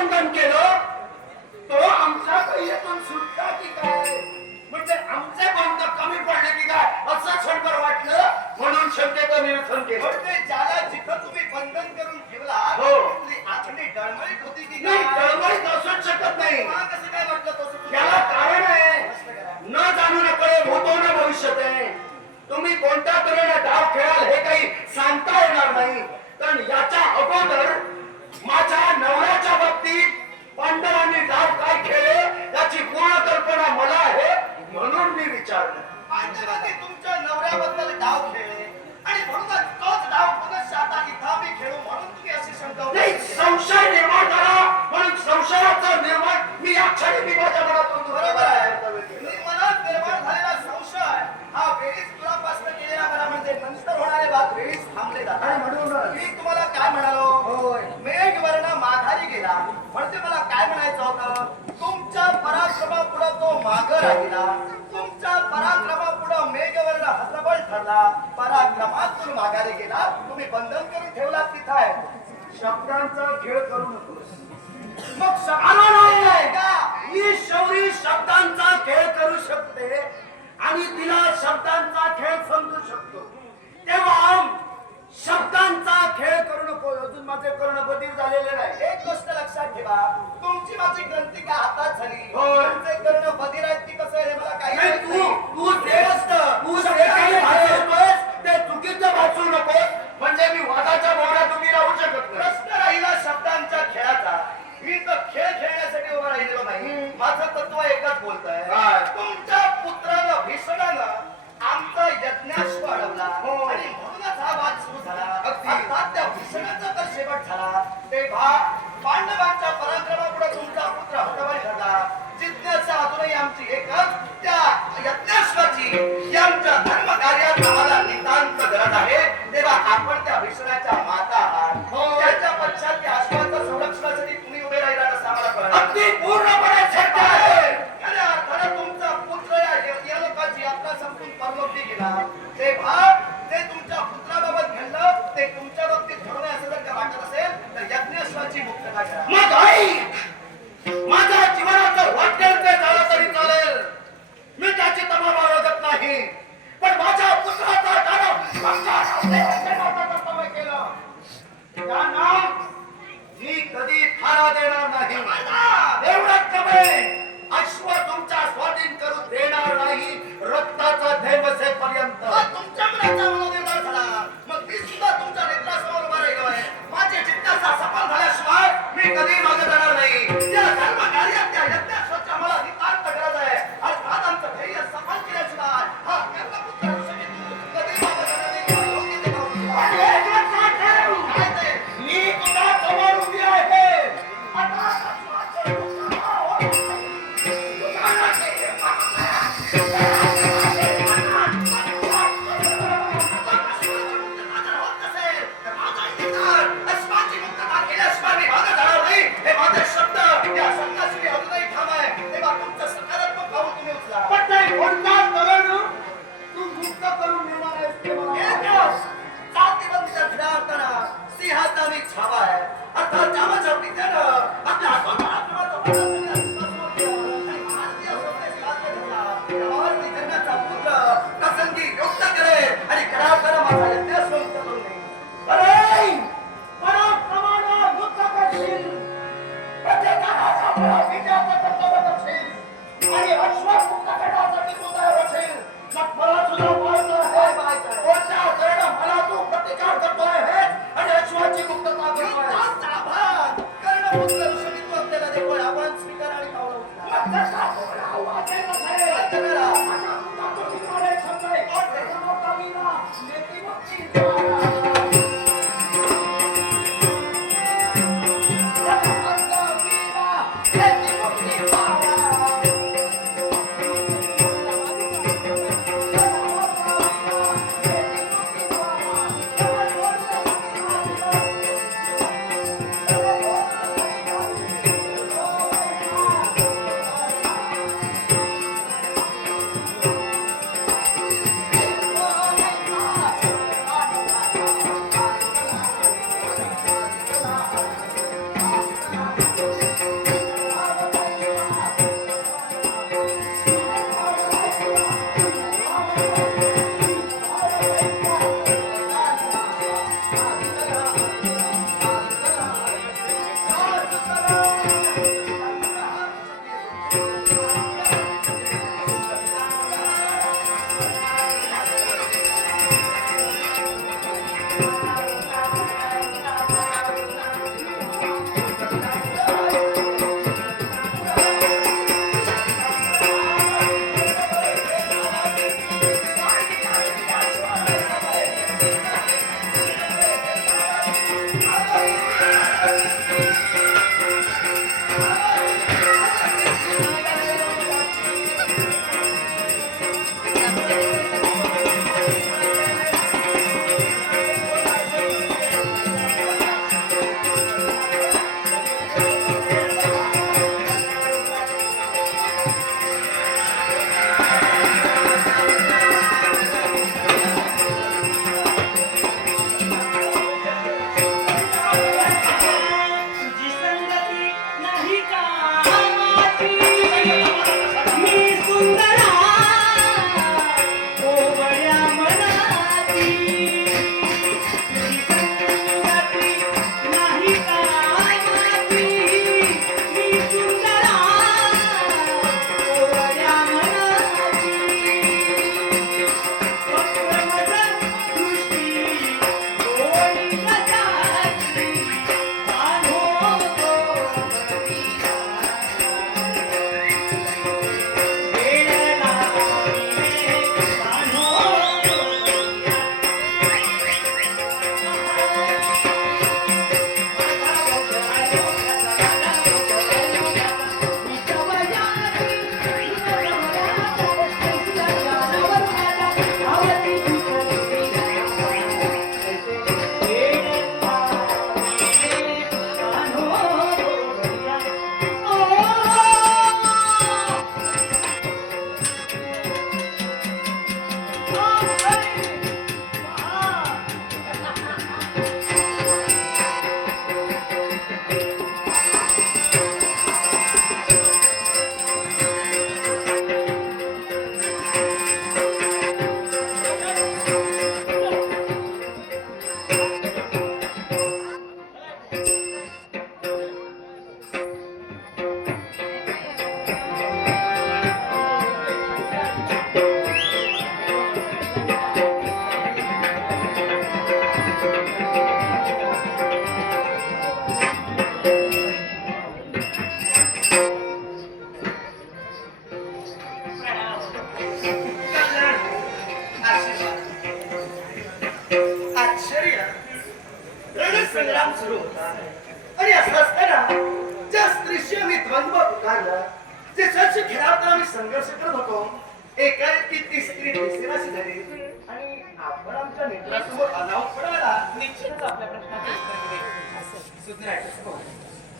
उल्लंघन केलं तो आमच्या कैयेतून सुटला की काय? म्हणजे आमचे बंध कमी पडले की काय? असं शंकर वाटलं. म्हणून शंकेचं निरसन केलं. म्हणजे ज्याला जिथं तुम्ही बंधन करून ठेवला हो. आठवणी डळमळीत होती की नाही डळमळीत असूच शकत नाही. कसं काय वाटलं तसं याला कारण आहे न जाणून आपण होतो ना भविष्यात आहे. तुम्ही कोणत्या तऱ्हेने धाव खेळाल हे काही सांगता येणार नाही. कारण याच्या अगोदर माझ्या नवऱ्याच्या पांडवांनी नाव काय केले याची पूर्ण कल्पना मला आहे म्हणून मी विचारलं. पांडवांनी तुमच्या नवऱ्याबद्दल डाव खेळले आणि म्हणूनच तोच डाव पुन्हा शाताही थांबी खेळू शब्दांचा खेळ करू नकोस मग आहे का? मी शौरी शब्दांचा खेळ करू शकते आणि तिला शब्दांचा खेळ समजू शकतो. तेव्हा शब्दांचा खेळ करू नको. अजून माझे कर्णबधीर झालेले नाही. एक गोष्ट लक्षात ठेवा. तुमची माझी ग्रंथिका हातात झाली? तुमचे कर्ण निश्चितच आपल्या प्रश्नाचे उत्तर मिळेल सुधराट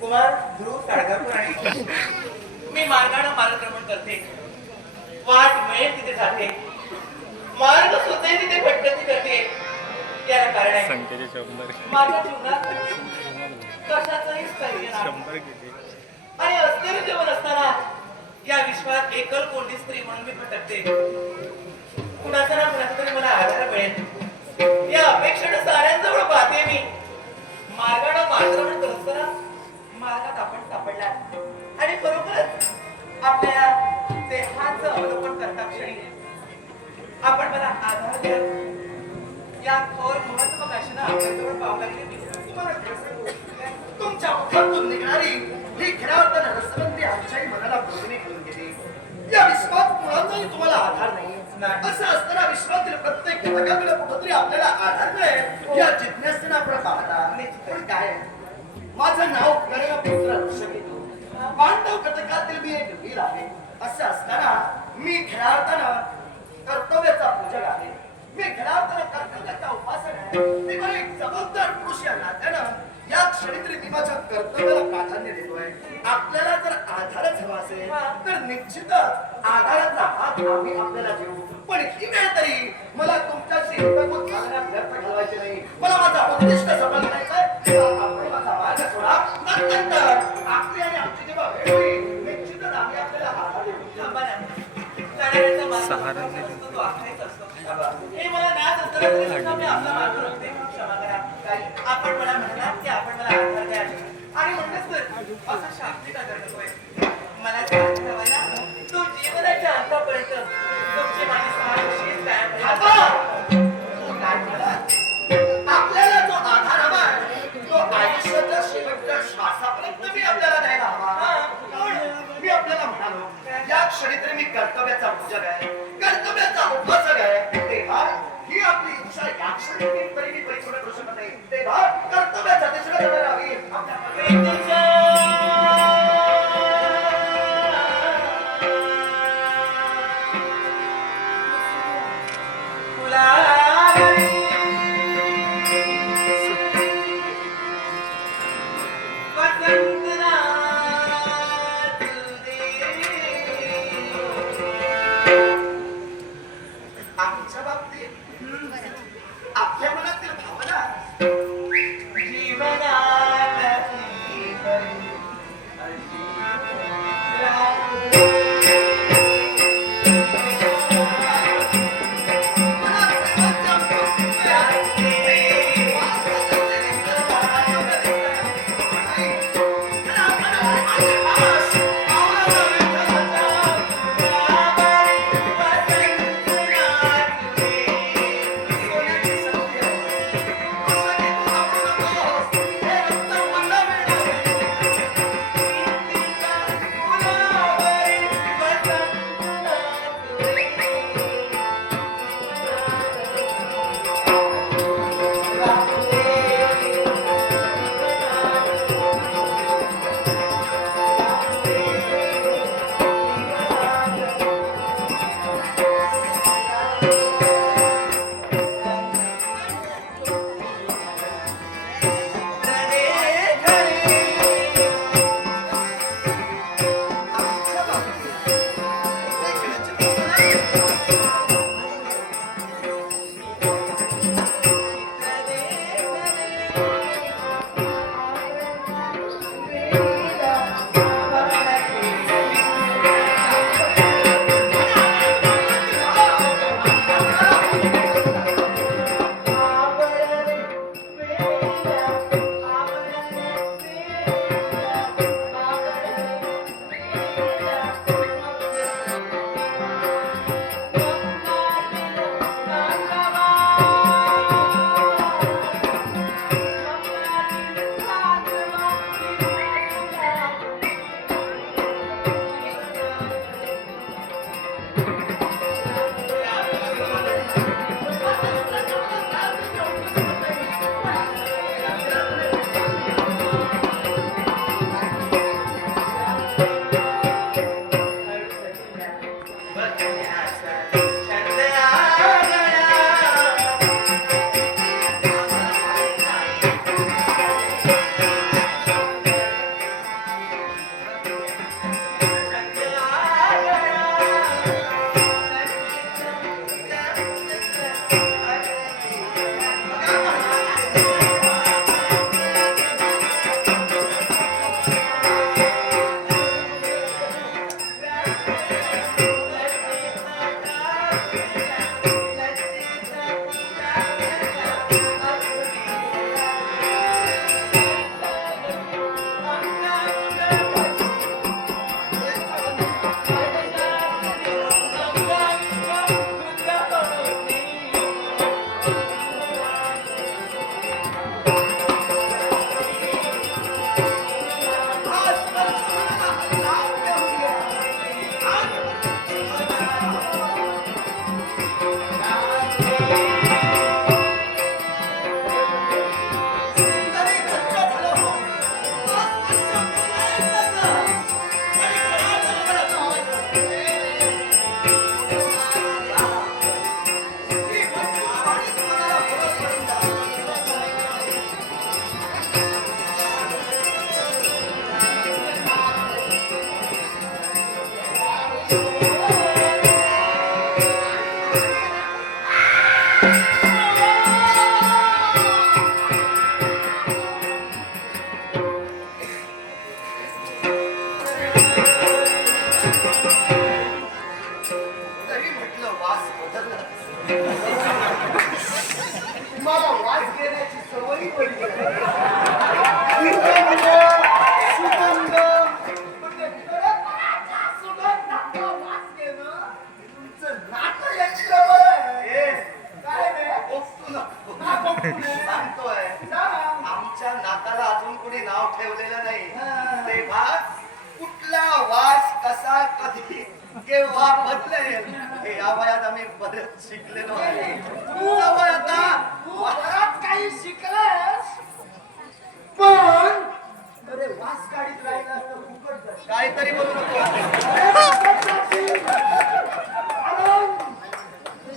कुमार ध्रुव ताडगापूर आणि मी मार्गाने मार्गक्रमण करते. वाट मिळेल तिथे जाते. मार्ग सुचेल तिथे भटकती कारण आहे. संख्येचे शंभर. माझ्या जीवनात कशाचंही स्थैर्य आणि अस्थिर जीवन असताना या विश्वात एकल कोणती स्त्री म्हणून मी भटकते. कुणाचा ना कुणाचा तरी मला आधार मिळेल. या अपेक्षेने साऱ्यांजवळ पाहते मी. मार्गाने मार्गक्रमण करत मार्गात आपण सापडला आणि बरोबरच आपल्या देहाचं अवलोकन करता क्षणी आपण मला आधार द्या. या थोर महत्वाकाशानं आपल्याजवळ पाहू लागली. मी तुमच्या मुखातून निघणारी ही खेळावताना रसवंती आमच्याही मनाला भूमी करून गेली या विश्वास कुणाचाही तुम्हाला आधार नाही. नाही. असं असताना विश्वातील प्रत्येक घटकाकडे कुठंतरी आपल्याला आधार मिळेल या जिज्ञासेनं आपण पाहता. पण काय? माझं नाव कर्णपुत्र ऋषभेतू पांडव घटकातील मी एक वीर आहे. असं असताना मी खऱ्या अर्थानं कर्तव्याचा पूजक आहे. मी खऱ्या अर्थानं कर्तव्याचा उपासक आहे. मी पण एक जबाबदार पुरुष या नात्यानं या क्षणी तरी मी माझ्या कर्तव्याला प्राधान्य देतोय. आपल्याला जर आधारच हवा असेल तर निश्चितच आधाराचा हात आम्ही आपल्याला देऊ. पण ही वेळ तरी मला तुमच्याशी व्यर्थ घालवायची नाही. मला माझा उद्दिष्ट सफल करायचा आहे. आपण माझा मार्ग सोडा. नंतर आपली आणि आमची जेव्हा वेळ होईल निश्चितच आम्ही आपल्याला आधार देऊ. सहारा. हे मला असताना तरी सुद्धा मी आपला मार्ग रोखते. क्षमा करा. आपण मला म्हणालात की आपण मला आधार द्या. आणि असा शाब्दिक आधार नकोय. मला तो जीवनाच्या अंतापर्यंत तुमची माझी समावेशीच कायम राहील. आता तू काय म्हणाला? आपल्याला जो आधार हवा आहे, तो आयुष्याच्या शेवटच्या श्वासापर्यंत मी आपल्याला द्यायला हवा. पण मी आपल्याला म्हणालो. या क्षणी तरी मी कर्तव्याचा पूजक आहे. कर्तव्याचा उपासक आहे. तेव्हा ही आपली इच्छा या क्षणी परिपूर्ण करू शकत नाही तेव्हा कर्तव्याचा दिशेला जाणार आम्ही आपल्या सांगतोय आमच्या नाताला अजून कोणी नाव ठेवलेलं नाही. तेव्हा कुठला वास कसा कधी केव्हा बदलेल हे या वयात आम्ही बरेच शिकलेलो आहे तुझं वय आता बराच काही शिकलायस पण अरे वास काढीत राहिला तर फुकट जाईल. काहीतरी बोलू नको अरे फुकट जाशील. कारण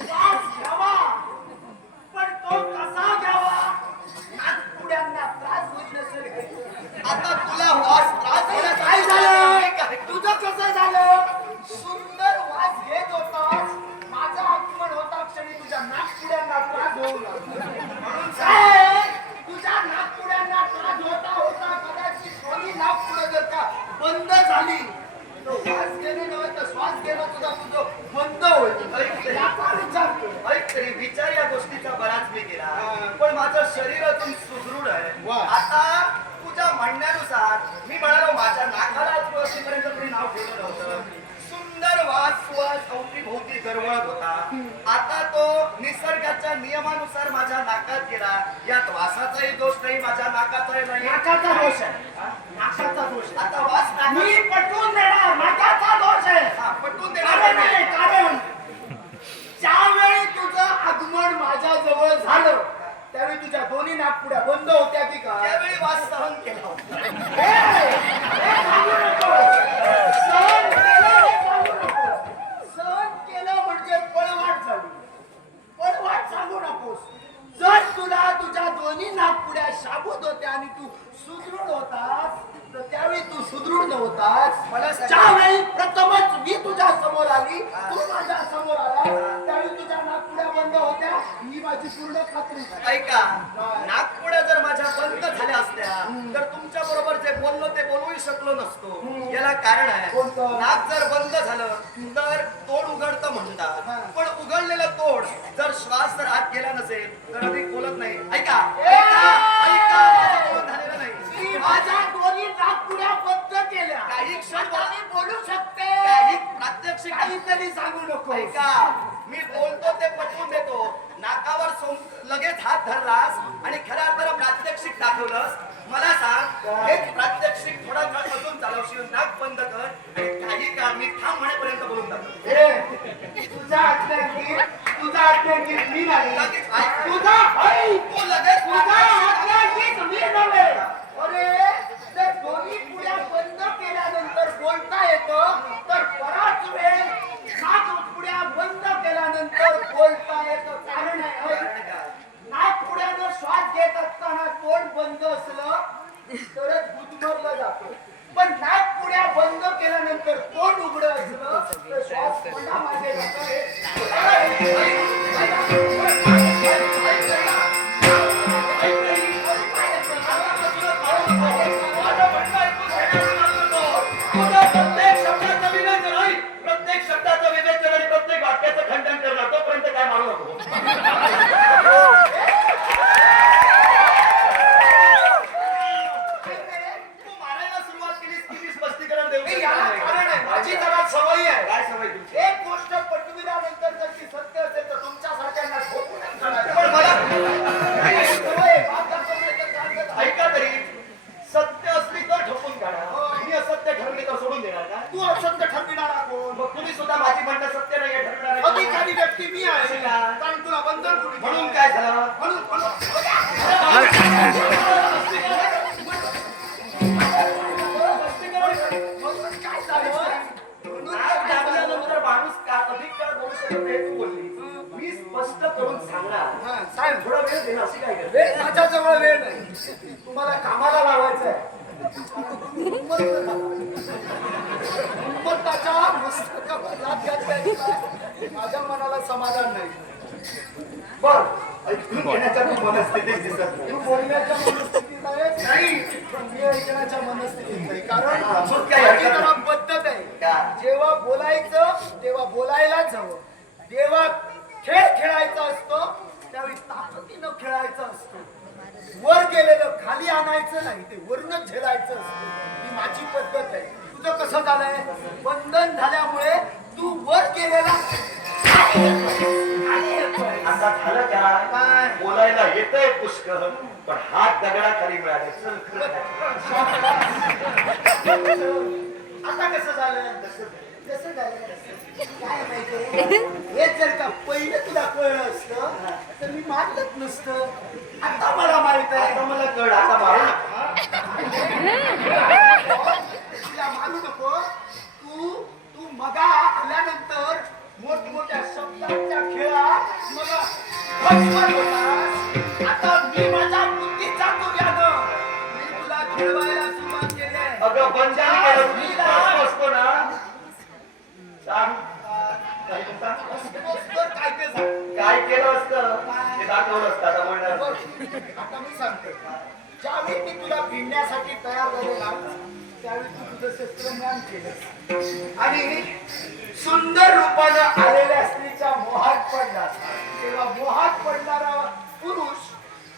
वास घ्यावा पण तो कसा घ्यावा नागपुड्यांना त्रास होत नसेल आता तुला वास त्रास होण्याचा काय झालं तुझं कसं झालं सुंदर वास घेत होतास माझा आगमन होता क्षणी तुझ्या नागपुड्यांना त्रास होऊ लागला म्हणून साहेब, तुझ्या नागपुड्यांना त्रास होता होता कदाचित दोन्ही नागपुडं जर का बंद झाली तर वास घेणे नव्हे तर श्वास घेणं तुझा तुझं बंद होईल याचा विचार कर. ऐक तरी विचार या गोष्टीचा बराच मी केला पण माझं शरीर अजून सुदृढ आहे आता तुझ्या म्हणण्यानुसार मी म्हणालो माझ्या नाकाला अजूनपर्यंत तरी नाव ठेवलं नव्हतं सुंदर वास सुवास अवतीभोवती गरवळत होता आता तो निसर्गाच्या नियमानुसार माझ्या नाकात गेला. यात वासाचाही दोष नाही माझ्या नाकाचाही नाही. नाकाचा दोष आहे. नाकाचा दोष आहे. आता वास नाकात- मी पटवून देणार. नाकाचा दोष आहे. हा, पटवून देणार कारण आहे, नाही. कारण. ज्यावेळी तुझं आगमन माझ्या जवळ झालं त्यावेळी तुझ्या दोन्ही नागपुड्या बंद होत्या की काय? त्यावेळी वास सहन केला होता. हे, हे सांगू नकोस. सहन केलं हे सांगू नकोस. सहन केलं म्हणजे पळवाट झाली पळवाट सांगू नकोस जर तुला तुझ्या दोन्ही नागपुड्या आणि तू सुदृढ होतास. तर त्यावेळी तू सुदृढ नव्हतास. मला. ज्यावेळी प्रथमच मी तुझ्या समोर आली तू माझ्यासमोर आला त्यावेळी तुझ्या नागपुड्या बंद होत्या. ही माझी पूर्ण खात्री. ऐका नागपुड्या जर माझ्या बंद झाल्या असत्या तर तुमच्या बरोबर जे बोललो ते बोलूही शकलो नसतो. याला कारण आहे कोणतं? नाक जर बंद झालं तर तोड उघडतं म्हणतात. पण उघडलेलं तोड जर श्वास जर आत गेला नसेल तर अधिक बोलत नाही. ऐका माझं बोलणं झालेलं नाही मी माझ्या दोन्ही नागपुड्या बंद केल्या काही क्षण आता मी बोलू शकते काही प्रात्यक्षिक काहीतरी सांगू नको. ऐका मी बोलतो ते पटवून देतो. नाकावर सोम- लगेच हात धरलास आणि खऱ्या अर्थानं प्रात्यक्षिक दाखवलंस. मला सांग हेच प्रात्यक्षिक थोडा काळ अजून चालवशील नाक बंद कर. आणि काही काळ मी थांब म्हणेपर्यंत बोलून जातो तुझा आज्ञाकीर तुझा आज्ञाकीर मी नाही. तुझा. तू लगेच तुझा आज्ञाकीर मी नव्हे अरे जर दोन्ही बोलता येतं तर बराच वेळ नाक पुढ्या बंद केल्यानंतर बोलता येतं कारण आहे ऐक. नाकपुड्यानं श्वास घेत असताना तोंड बंद असलं तरच गुदमरलं जातो पण नाकपुड्या बंद केल्यानंतर तोंड उघडं असलं तर श्वास पुन्हा मागे जातो व्यक्ती मी आहे कारण तुला बंधन म्हणून काय झालं? म्हणून मी स्पष्ट करून सांगणार थोडा वेळ देणार अशी काय माझ्याजवळ वेळ नाही. तुम्हाला कामाला लावायचं आहे माझ्या मनाला समाधान नाही. बर. मनस्थितीत दिसत तू बोलण्याच्या मनस्थितीत आहे नाही पण मी ऐकण्याच्या मनस्थितीत नाही. कारण काय जरा. पद्धत आहे? जेव्हा बोलायचं तेव्हा बोलायलाच हवं. जेव्हा खेळ खेळायचा असतो त्यावेळी ताकदीनं खेळायचा असतो. वर गेलेलं खाली आणायचं नाही ते वरूनच झेलायचं असतं. ही माझी पद्धत आहे. तुझं कसं झालंय? बंधन झाल्यामुळे तू वर गेलेला आता झालं काय काय? बोलायला येतंय पुष्कळ पण हात दगडाखाली मिळाले आता कसं झालं? कसं झालं काय हे जर का पहिलं तुला कळलं असतं तर मी मारलंच नसतं. आता मला माहीत आता आहे मला कळ आता मारू नको. तू तू मगा आल्यानंतर मोठमोठ्या शब्दांच्या खेळात मला बसवत होतास आता मी माझ्या बुद्धीच्या तुझ्यानं मी तुला खेळवायला सुरुवात केली आहे. अगं बंजारी केलं मी बसलो असतो ना. सांग. काय तू सांग? तर काय ते सांग? काय केलं असतं? ते दाखवलं असतं आता बोलणार. बरं, आता मी सांगतो ज्यावेळी मी तुला भिडण्यासाठी तयार झालेला त्यावेळी तू तुझं शस्त्रज्ञान केलं आणि सुंदर रूपानं आलेल्या स्त्रीच्या मोहात पडला. तेव्हा मोहात पडणारा पुरुष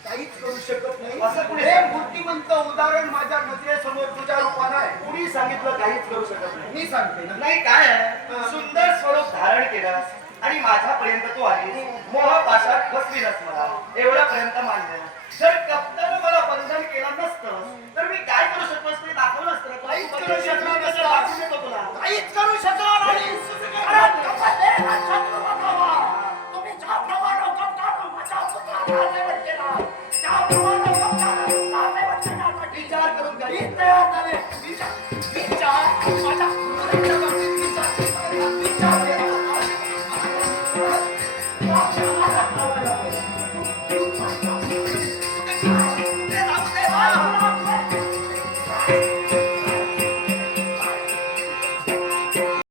काहीच करू शकत नाही. असं हे बुद्धिमंत उदाहरण माझ्या नजरेसमोर तुझ्या रूपानं आहे कुणी सांगितलं काहीच करू शकत नाही. मी सांगते ना. नाही काय आहे? सुंदर स्वरूप धारण केलंस आणि माझ्यापर्यंत तू आली. मोह पाशात फसविलस मला. एवढ्यापर्यंत मान्य जर कप्तानं मला बंधन केलं नसतं तर मी काय करू शकलो असतं ते दाखवलं असतं ना. काहीच तुला करू शकणार कसं नसता. दाखवून देतो तुला काहीच करू शकणार नाही कारण कपटेला छत्रपती तुम्ही ज्याप्रमाणे कप्तान माझ्या पुत्राला जेवण केलं, त्याप्रमाणे कप्तान माझ्या वचनासाठी विचार करून घरी तयार झाले विचार विचार माझ्या